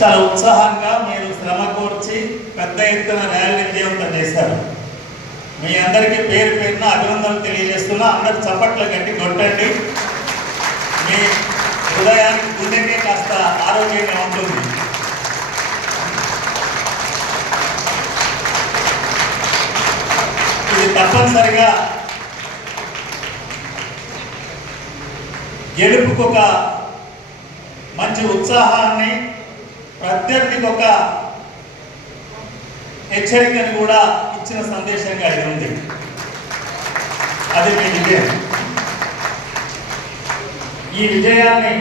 చాలా ఉత్సాహంగా మీరు శ్రమ కోర్చి పెద్ద ఎత్తున ర్యాలీ విజయవంతం చేశారు. మీ అందరికీ పేరు పేరున అభినందనలు తెలియజేస్తున్నా. అందరు చప్పట్లు గట్టి కొట్టండి. మీ హృదయానికి గుండెకే కాస్త ఆరోగ్యంగా ఉంటుంది. ఇది తప్పనిసరిగా గెలుపుకు ఒక మంచి ఉత్సాహాన్ని, ప్రత్యర్థికి ఒక హెచ్చరికను కూడా ఇచ్చిన సందేశంగా ఇది ఉంది. అది మీ విజయం. ఈ విజయాన్ని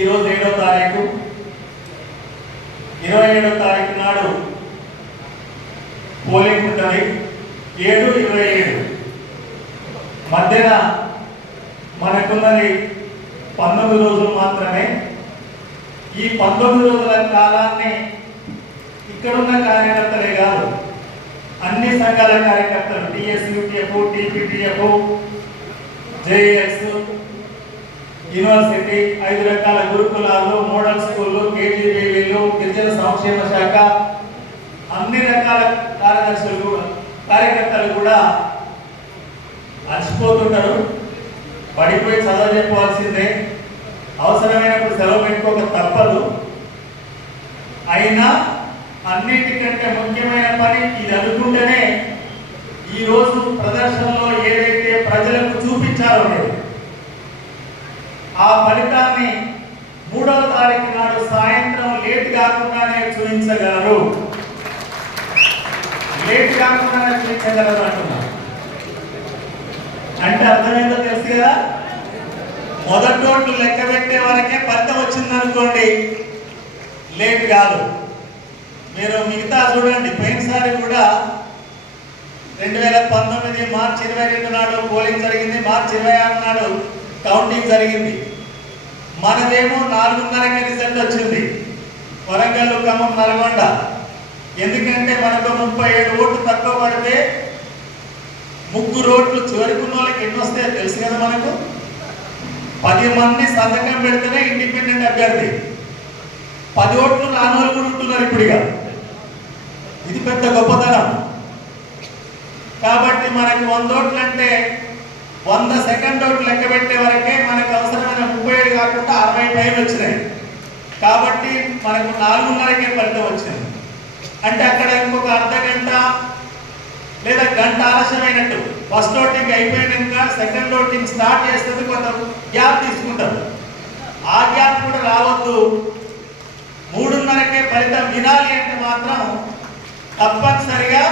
ఈరోజు 7వ తారీఖు 27వ తారీఖు నాడు పోలింగ్ ఉంటుంది. 7-27 మధ్యన మనకున్నది 19 రోజులు మాత్రమే. ఈ 19 రోజుల కాలాన్ని ఇక్కడున్న కార్యకర్తలే కాదు, అన్ని సంఘాల కార్యకర్తలు, టీఎస్యూటీఎఫ్, టీపీటీఎఫ్, జేఎస్, యూనివర్సిటీ, 5 రకాల గురుకులాలు, మోడల్ స్కూళ్ళు, కేజీబీవీలు, గిరిజన సంక్షేమ శాఖ, అన్ని రకాల కార్యకర్తలు కూడా అలసిపోతుంటారు. పడిపోయి చదువు చెప్పవలసిందే, అవసరమైనప్పుడు సెలవు పెట్టుకోక తప్పదు. అయినా అన్నిటికంటే ముఖ్యమైన పని ఇది అనుకుంటేనే ఈరోజు ప్రదర్శనలో ఏదైతే ప్రజలకు చూపించారో ఆ ఫలితాన్ని 3వ తారీఖు నాడు సాయంత్రం లేట్ కాకుండానే చూపించగలరు. లేట్ కాకుండానే చూపించగలరు అంటున్నారు. అంటే అర్థమైందో తెలుసు కదా. మొదటి ఓట్లు లెక్క పెట్టే వరకే ఫలితం వచ్చిందనుకోండి, లేట్ కాదు. మీరు మిగతా చూడండి, పోయినసారి కూడా 2019 మార్చి 22 నాడు పోలింగ్ జరిగింది, మార్చి 26 నాడు కౌంటింగ్ జరిగింది. మనదేమో 4:30కి రిజల్ట్ వచ్చింది, వరంగల్, ఖమ్మం, నల్గొండ. ఎందుకంటే మనకు 37 ఓట్లు తక్కువ పడితే 3 ఓట్లు చివరికున్న వాళ్ళకి ఎన్ని వస్తాయో తెలుసు కదా. మనకు 10 మంది సంతకం పెడితేనే ఇండిపెండెంట్ అభ్యర్థి, 10 ఓట్లు రాని వాళ్ళు కూడా ఉంటున్నారు ఇప్పుడుగా. ఇది పెద్ద గొప్పతనం. కాబట్టి మనకి 100 ఓట్లు అంటే 100 సెకండ్ ఓట్లు లెక్క పెట్టే వరకే మనకు అవసరమైన 37 కాకుండా 60 పైన వచ్చినాయి. కాబట్టి మనకు 4:30కే ఫలితం వచ్చింది. అంటే అక్కడ ఇంకొక అర్ధ గంట లేదా గంట ఆలస్యమైనట్టు. ఫస్ట్ ఓటింగ్ అయిపోయినాక సెకండ్ ఓటింగ్ స్టార్ట్ చేస్తుంది, కొంత గ్యాప్ తీసుకుంటారు. ఆ గ్యాప్ కూడా రావద్దు. 3:30కే ఫలితం వినాలి అంటే మాత్రం తప్పనిసరిగా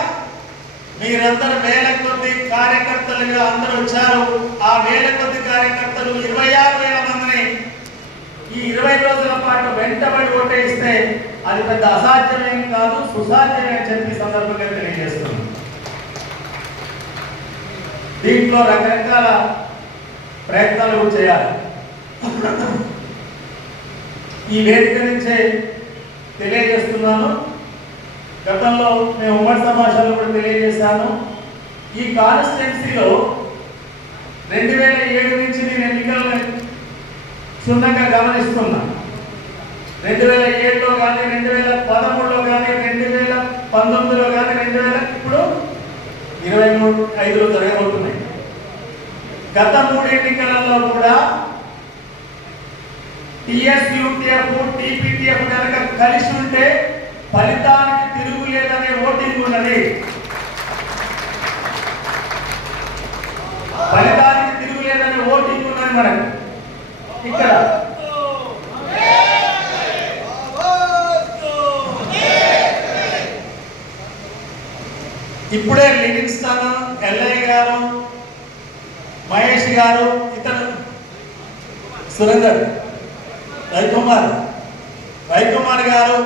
మీరందరూ వేల కొద్ది కార్యకర్తలుగా అందరూ వచ్చారు. ఆ వేల కొద్ది కార్యకర్తలు 26,000 మందిని ఈ 20 రోజుల పాటు వెంటబడి ఓటేస్తే అది పెద్ద అసాధ్యమేం కాదు, సుసాధ్యమే అని చెప్పి సందర్భంగా తెలియజేస్తున్నాం. దీంట్లో రకరకాల ప్రయత్నాలు కూడా చేయాలి. ఈ వేదిక నుంచే తెలియజేస్తున్నాను. గతంలో మేము ఉమ్మడి సమావేశాలు కూడా తెలియజేశాను. ఈ కాన్స్టిట్యున్సీలో 2007 నుంచి నేను ఎన్నికలను క్షుణ్ణంగా గమనిస్తున్నా. 2007లో కానీ, 2013లో కానీ, 2019లో కానీ, ఇప్పుడు 2025 జరగబోతున్నాయి. గత 3 ఎన్నికలలో కూడా టీఎస్యూటీఎఫ్, టీపీటీఎఫ్ కనుక కలిసి ఉంటే ఫలితానికి తిరుగులేదనే ఓటింగ్ ఉన్నది. ఫలితానికి తిరుగులేదనే ఓటింగ్ ఉన్నది మనకు. ఇక్కడ ఇప్పుడే లివింగ్స్టన్, ఎల్ఐ గారు, మహేష్ గారు, ఇతను సురేందర్, రవికుమార్ గారు,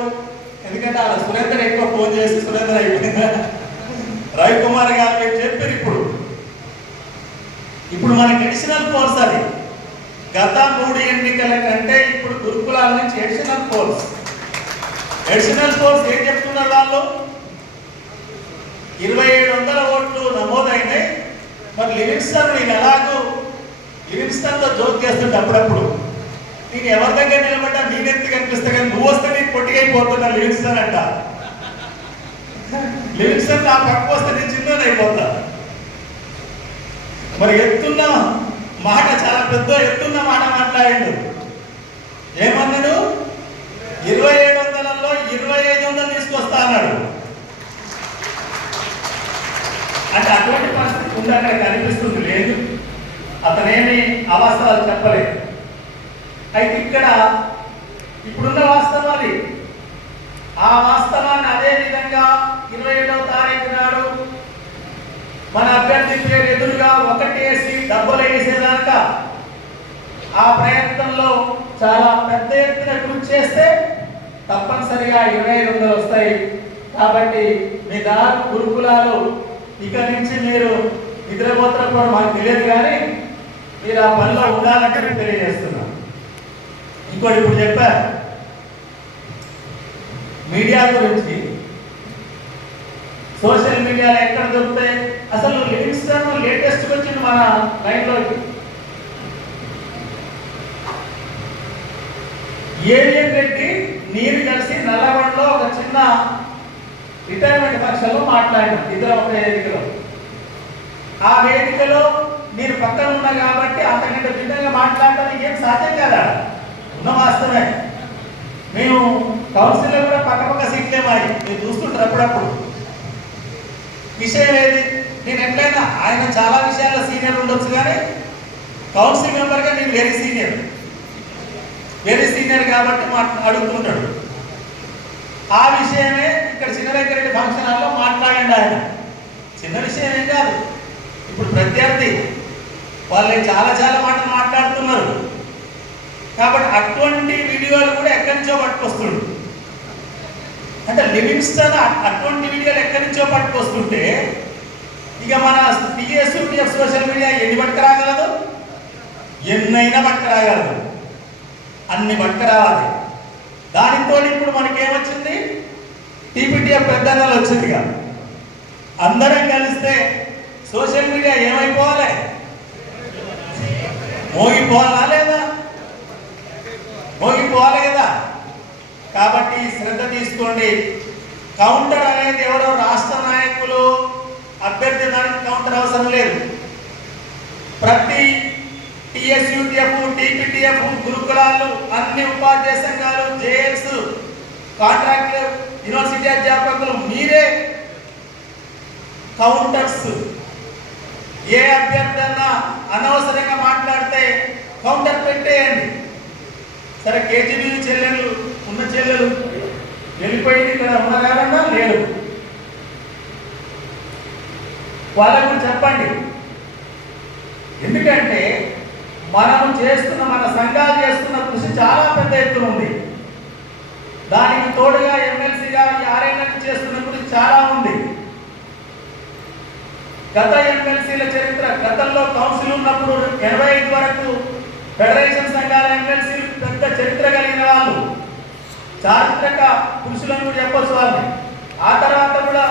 ఎందుకంటే అలా సురేందర్ ఎక్కువ ఫోన్ చేసి సురేందర్ అయిపోయింది. రవికుమార్ గారు మీరు చెప్పారు. ఇప్పుడు మనకి అడిషనల్ ఫోర్స్ అది. గత 3 ఎన్నికల కంటే ఇప్పుడు గురుకులాల నుంచి అడిషనల్ ఫోర్స్ ఏం చెప్తున్నారు వాళ్ళు? 2700 ఓట్లు నమోదైనాయి. మరి లివింగ్స్టన్ నేను ఎలాగో లివింగ్స్టన్తో జోక్ చేస్తుంటే అప్పుడప్పుడు నేను ఎవరి దగ్గర నిలబడ్డా నేనెత్తి కనిపిస్తా, కానీ నువ్వు వస్తే నీకు పొట్టి పొట్టిగైపోతున్నా లివింగ్స్టన్ అంట. లివింగ్స్టన్ నా పక్క వస్తే నేను చిన్నదైపోతా. మరి ఎత్తున్న మాట, చాలా పెద్ద ఎత్తున్న మాట మాట్లాడిండు. ఏమన్నాడు? 2700లో 2500 తీసుకొస్తా అన్నాడు. అంటే అటువంటి పరిస్థితి ఉంది అక్కడ కనిపిస్తుంది. లేదు, అతనేమి అవాస్తవాలు చెప్పలేదు. అయితే ఇక్కడ ఇప్పుడున్న వాస్తవాలు, ఆ వాస్తవాన్ని అదే విధంగా 27వ తారీఖు నాడు మన అభ్యర్థి పేరు ఎదురుగా ఒకటేసి డబ్బులు వేసేదాకా ఆ ప్రయత్నంలో చాలా పెద్ద ఎత్తున కృషి చేస్తే తప్పనిసరిగా 2500 వస్తాయి. కాబట్టి మీ దారు గురుకులాలు ఇక నుంచి మీరు నిద్రపోతారో కూడా మాకు తెలియదు, కానీ మీరు ఆ పనిలో ఉండాలంటే నేను తెలియజేస్తున్నాను. ఇంకోటి ఇప్పుడు చెప్పారు మీడియా గురించి. సోషల్ మీడియాలో ఎక్కడ దొరుకుతాయి? అసలు లివింగ్స్టన్ లేటెస్ట్ వచ్చింది మన లైన్లోకి. ఏవిఎన్ రెడ్డి నీరు కలిసి నల్లగొండలో ఒక చిన్న రిటైర్మెంట్ ఫంక్షన్లో మాట్లాడినాం ఇద్దరు ఒక వేదికలో. ఆ వేదికలో నేను పక్కన ఉన్నా కాబట్టి అంతకంటే భిన్నంగా మాట్లాడటం ఏం సాధ్యం కదా, ఉన్న వాస్తవమే. మేము కౌన్సిల్లో కూడా పక్క సీట్లే మారి మీరు చూస్తుంటారు అప్పుడప్పుడు. విషయం ఏది? నేను ఎట్లయినా ఆయన చాలా విషయాల్లో సీనియర్ ఉండొచ్చు, కానీ కౌన్సిల్ మెంబర్గా నేను వెరీ సీనియర్ కాబట్టి అడుగుతుంటాడు. ఆ విషయమే ఇక్కడ చిన్నరెడ్డి ఫంక్షన్ హాల్లో మాట్లాడండి. ఆయన చిన్న విషయం ఏం కాదు. ఇప్పుడు ప్రత్యర్థి వాళ్ళు చాలా మాటలు మాట్లాడుతున్నారు కాబట్టి అటువంటి వీడియోలు కూడా ఎక్కడి నుంచో పట్టుకొస్తుండు. అంటే లివింగ్స్టన్ అటువంటి వీడియోలు ఎక్కడి నుంచో పట్టుకొస్తుంటే ఇక మన టీఎస్యూటీఎఫ్ సోషల్ మీడియా ఎన్ని పట్టుకురాగలదు? ఎన్నైనా పట్టుకురాగలదు, అన్ని పట్టుకురావాలి. దానితో ఇప్పుడు మనకేమొచ్చింది? టీపీటీఎఫ్ పెద్దన్నలు వచ్చింది. అందరం కలిస్తే సోషల్ మీడియా ఏమైపోవాలి? మోగిపోవాలా లేదా? మోగిపోవాలి కదా. కాబట్టి శ్రద్ధ తీసుకోండి. కౌంటర్ అనేది ఎవరో రాష్ట్ర నాయకులు అభ్యర్థి కౌంటర్ అవసరం లేదు. ప్రతి టీఎస్యూటీఎఫ్, టీపీటీఎఫ్, గురుకులాలు, అన్ని ఉపాధ్యాయ సంఘాలు, జేఎల్స్, కాంట్రాక్టర్, యూనివర్సిటీ అధ్యాపకులు మీరే కౌంటర్స్. ఏ అభ్యర్థన అనవసరంగా మాట్లాడితే కౌంటర్ పెట్టేయండి. సరే, కేజీబీ చెల్లెలు ఉన్న చెల్లెలు వెళ్ళిపోయింది, ఇక్కడ ఉన్నారన్నా లేదు, వాళ్ళకు చెప్పండి. ఎందుకంటే మనము చేస్తున్న, మన సంఘాలు చేస్తున్న కృషి చాలా పెద్ద ఎత్తున ఉంది. దానికి తోడుగా ఎమ్మెల్సీగా ఈ ఆర్ఎన్ఎల్ చేస్తున్న కృషి చాలా ఉంది. గత ఎమ్మెల్సీల చరిత్ర, గతంలో కౌన్సిల్ ఉన్నప్పుడు 85 వరకు ఫెడరేషన్ సంఘాల ఎమ్మెల్సీలు పెద్ద చరిత్ర కలిగిన వాళ్ళు, చారిత్రక పురుషులను కూడా చెప్పొచ్చు వాళ్ళని. ఆ తర్వాత కూడా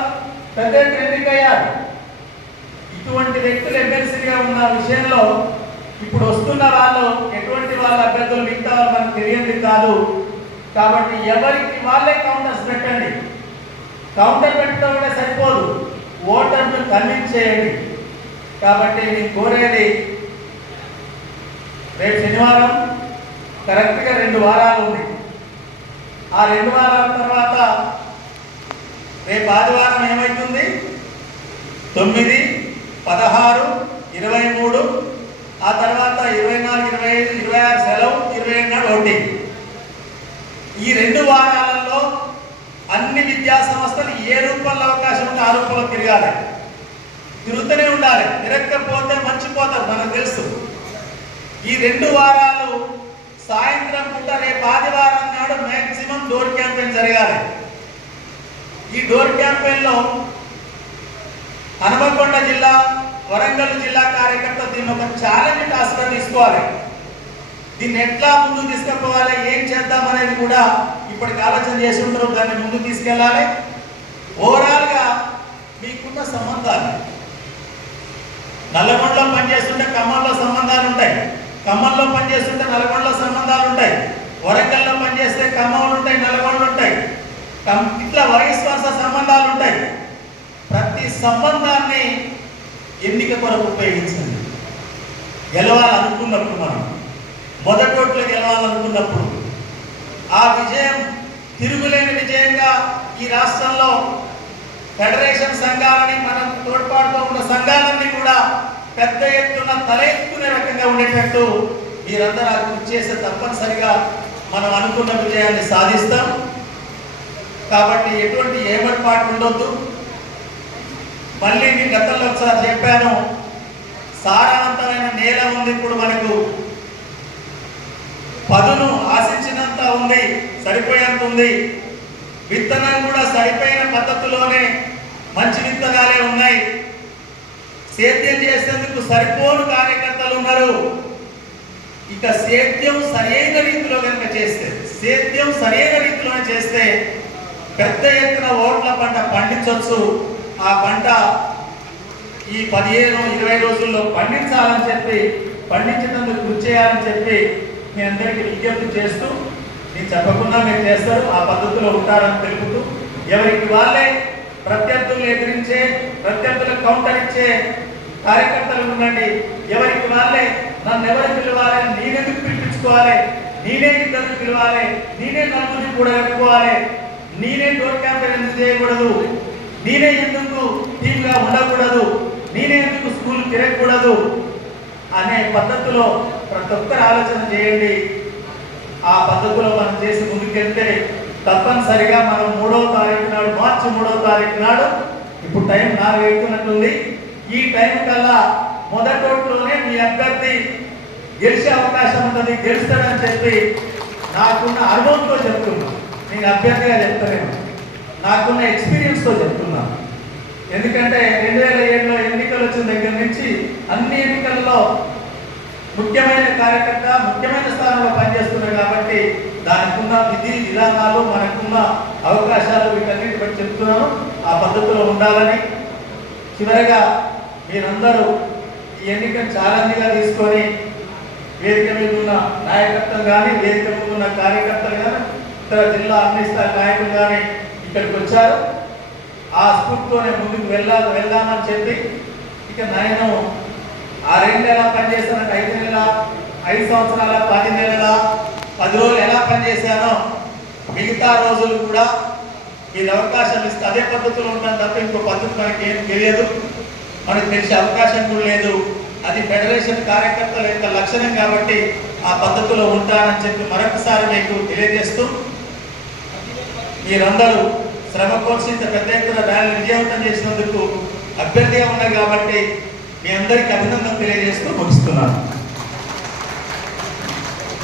పెద్ద ఎన్నికయ్యారు. ఇటువంటి వ్యక్తులు ఎమ్మెల్సీగా ఉన్న విషయంలో ఇప్పుడు వస్తున్న వాళ్ళు ఎటువంటి వాళ్ళ అభ్యర్థులు మిగతా వాళ్ళు మనకు తెలియంది కాదు. కాబట్టి ఎవరికి వాళ్ళే కౌంటర్స్ పెట్టండి. కౌంటర్ పెట్టడం కూడా సరిపోదు, ఓటర్ను కన్విన్స్ చేయండి. కాబట్టి నేను కోరేది, రేపు శనివారం కరెక్ట్గా 2 వారాలు ఉంది. ఆ 2 వారాల తర్వాత రేపు ఆదివారం ఏమవుతుంది? 9, 16, 23, ఆ తర్వాత 24, 25, 26 సెలవు, 27 నాడు ఓటింగ్. ఈ 2 వారాలలో అన్ని విద్యా సంస్థలు ఏ రూపంలో అవకాశం ఉంటే ఆ రూపంలో తిరగాలి, తిరుగుతూనే ఉండాలి. తిరగకపోతే మర్చిపోతారు, మనకు తెలుసు. ఈ 2 వారాలు సాయంత్రం పూట రేపు ఆదివారం నాడు మ్యాక్సిమం డోర్ క్యాంపెయిన్ జరగాలి. ఈ డోర్ క్యాంపెయిన్లో హనుమకొండ జిల్లా, వరంగల్ జిల్లా కార్యకర్తలు దీన్ని ఒక ఛాలెంజ్ టాస్క్గా తీసుకోవాలి. దీన్ని ఎట్లా ముందుకు తీసుకుపోవాలి, ఏం చేద్దాం అనేది కూడా ఇప్పటికి ఆలోచన చేసి ఉంటారు. దాన్ని ముందుకు తీసుకెళ్ళాలి. ఓవరాల్గా మీకున్న సంబంధాలు, నల్లగొండలో పనిచేస్తుంటే ఖమ్మంలో సంబంధాలు ఉంటాయి, ఖమ్మంలో పనిచేస్తుంటే నల్గొండలో సంబంధాలు ఉంటాయి, వరంగల్లో పనిచేస్తే ఖమ్మంలో ఉంటాయి, నల్గొండలు ఉంటాయి. ఇట్లా వయసు వరుస సంబంధాలు ఉంటాయి. ప్రతి సంబంధాన్ని ఎన్నిక కొరకు ఉపయోగించండి. గెలవాలనుకున్నప్పుడు మనం మొదటోట్లో గెలవాలనుకున్నప్పుడు ఆ విజయం తిరుగులేని విజయంగా ఈ రాష్ట్రంలో ఫెడరేషన్ సంఘాలని మనం తోడ్పాటుతో ఉన్న సంఘాలన్నీ కూడా పెద్ద ఎత్తున తలెత్తుకునే రకంగా ఉండేటట్టు మీరందరూ కృషి చేస్తే తప్పనిసరిగా మనం అనుకున్న విజయాన్ని సాధిస్తాం. కాబట్టి ఎటువంటి ఏమర్పాటు ఉండొద్దు. మళ్ళీ మీ గతంలో ఒకసారి చెప్పాను, సారవంతమైన నేల ఉంది. ఇప్పుడు మనకు పదును ఆశించినంత ఉంది, సరిపోయేంత ఉంది. విత్తనం కూడా సరిపోయిన పద్ధతిలోనే మంచి విత్తనాలే ఉన్నాయి. సేద్యం చేసేందుకు సరిపోను కార్యకర్తలు ఉన్నారు. ఇక సేద్యం సరైన రీతిలో కనుక చేస్తే, సేద్యం సరైన రీతిలో చేస్తే పెద్ద ఎత్తున ఓట్ల పంట పండించవచ్చు. ఆ పంట ఈ 15-20 రోజుల్లో పండించాలని చెప్పి, పండించడానికి కృషి చేయాలని చెప్పి మీ అందరికీ విజ్ఞప్తి చేస్తూ, నేను చెప్పకుండా మీరు చేస్తారు, ఆ పద్ధతిలో ఉంటారని తెలుపుతూ, ఎవరికి వాళ్ళే ప్రత్యర్థులు ఎదిరించే, ప్రత్యర్థులకు కౌంటర్ ఇచ్చే కార్యకర్తలు ఉండండి. ఎవరికి వాళ్ళే నన్ను ఎవరు పిలవాలి, నేనెందుకు పిలిపించుకోవాలి, నేనే ఇద్దరు పిలవాలి, నేనే నలుగురిని కూడా కట్టుకోవాలి, నేనే డోర్ క్యాంపెయిన్ ఎందుకు చేయకూడదు, నేనే ఎందుకు టీమ్గా ఉండకూడదు, నేనే ఎందుకు స్కూల్ తిరగకూడదు అనే పద్ధతిలో ప్రతి ఒక్కరు ఆలోచన చేయండి. ఆ పద్ధతిలో మనం చేసి ముందుకెళ్తే తప్పనిసరిగా మనం 3వ తారీఖు నాడు, మార్చి 3వ తారీఖు నాడు, ఇప్పుడు టైం 4 అవుతున్నట్టుంది, ఈ టైం కల్లా మొదటోట్లోనే మీ అభ్యర్థి గెలిచే అవకాశం ఉంటుంది, గెలుస్తాడని చెప్పి నాకున్న అనుభవంతో చెప్తున్నా. నేను అభ్యర్థిగా చెప్తాను, నాకున్న ఎక్స్పీరియన్స్తో చెప్తున్నా. ఎందుకంటే 2007లో ఎన్నికలు వచ్చిన దగ్గర నుంచి అన్ని ఎన్నికల్లో ముఖ్యమైన కార్యకర్త, ముఖ్యమైన స్థానంలో పనిచేస్తున్నారు. కాబట్టి దానికి ఉన్న విధి విధానాలు, మనకున్న అవకాశాలు వీటన్నిటి బట్టి చెప్తున్నాను. ఆ పద్ధతిలో ఉండాలని, చివరిగా మీరందరూ ఈ ఎన్నికను ఛాలెంజ్గా తీసుకొని వేదిక మీద ఉన్న నాయకత్వం కానీ, వేదిక మీద ఉన్న కార్యకర్తలు కానీ, ఇతర జిల్లా అన్ని స్థాయి నాయకులు కానీ ఇక్కడికి వచ్చారు. ఆ స్ఫూర్తితోనే ముందుకు వెళ్దామని చెప్పి, ఇక నేను 6 ఏళ్ళు ఎలా పనిచేస్తానంటే 5 నెలల, 5 సంవత్సరాల, 10 నెలల, 10 రోజులు ఎలా పనిచేశానో మిగతా రోజులు కూడా మీరు అవకాశం ఇస్తే అదే పద్ధతిలో ఉంటాను తప్ప ఇంకో పద్ధతి మనకి ఏం తెలియదు, మనకు తెలిసే అవకాశం కూడా లేదు. అది ఫెడరేషన్ కార్యకర్తల యొక్క లక్షణం కాబట్టి ఆ పద్ధతిలో ఉంటానని చెప్పి మరొకసారి మీకు తెలియజేస్తూ, మీరందరూ శ్రమ కోర్చి ఇంత పెద్ద ఎత్తున ర్యాలీ విజయవంతం చేసినందుకు అభ్యర్థిగా ఉన్నాయి కాబట్టి మీ అందరికీ అభినందన తెలియజేస్తూ ముగిస్తున్నాను.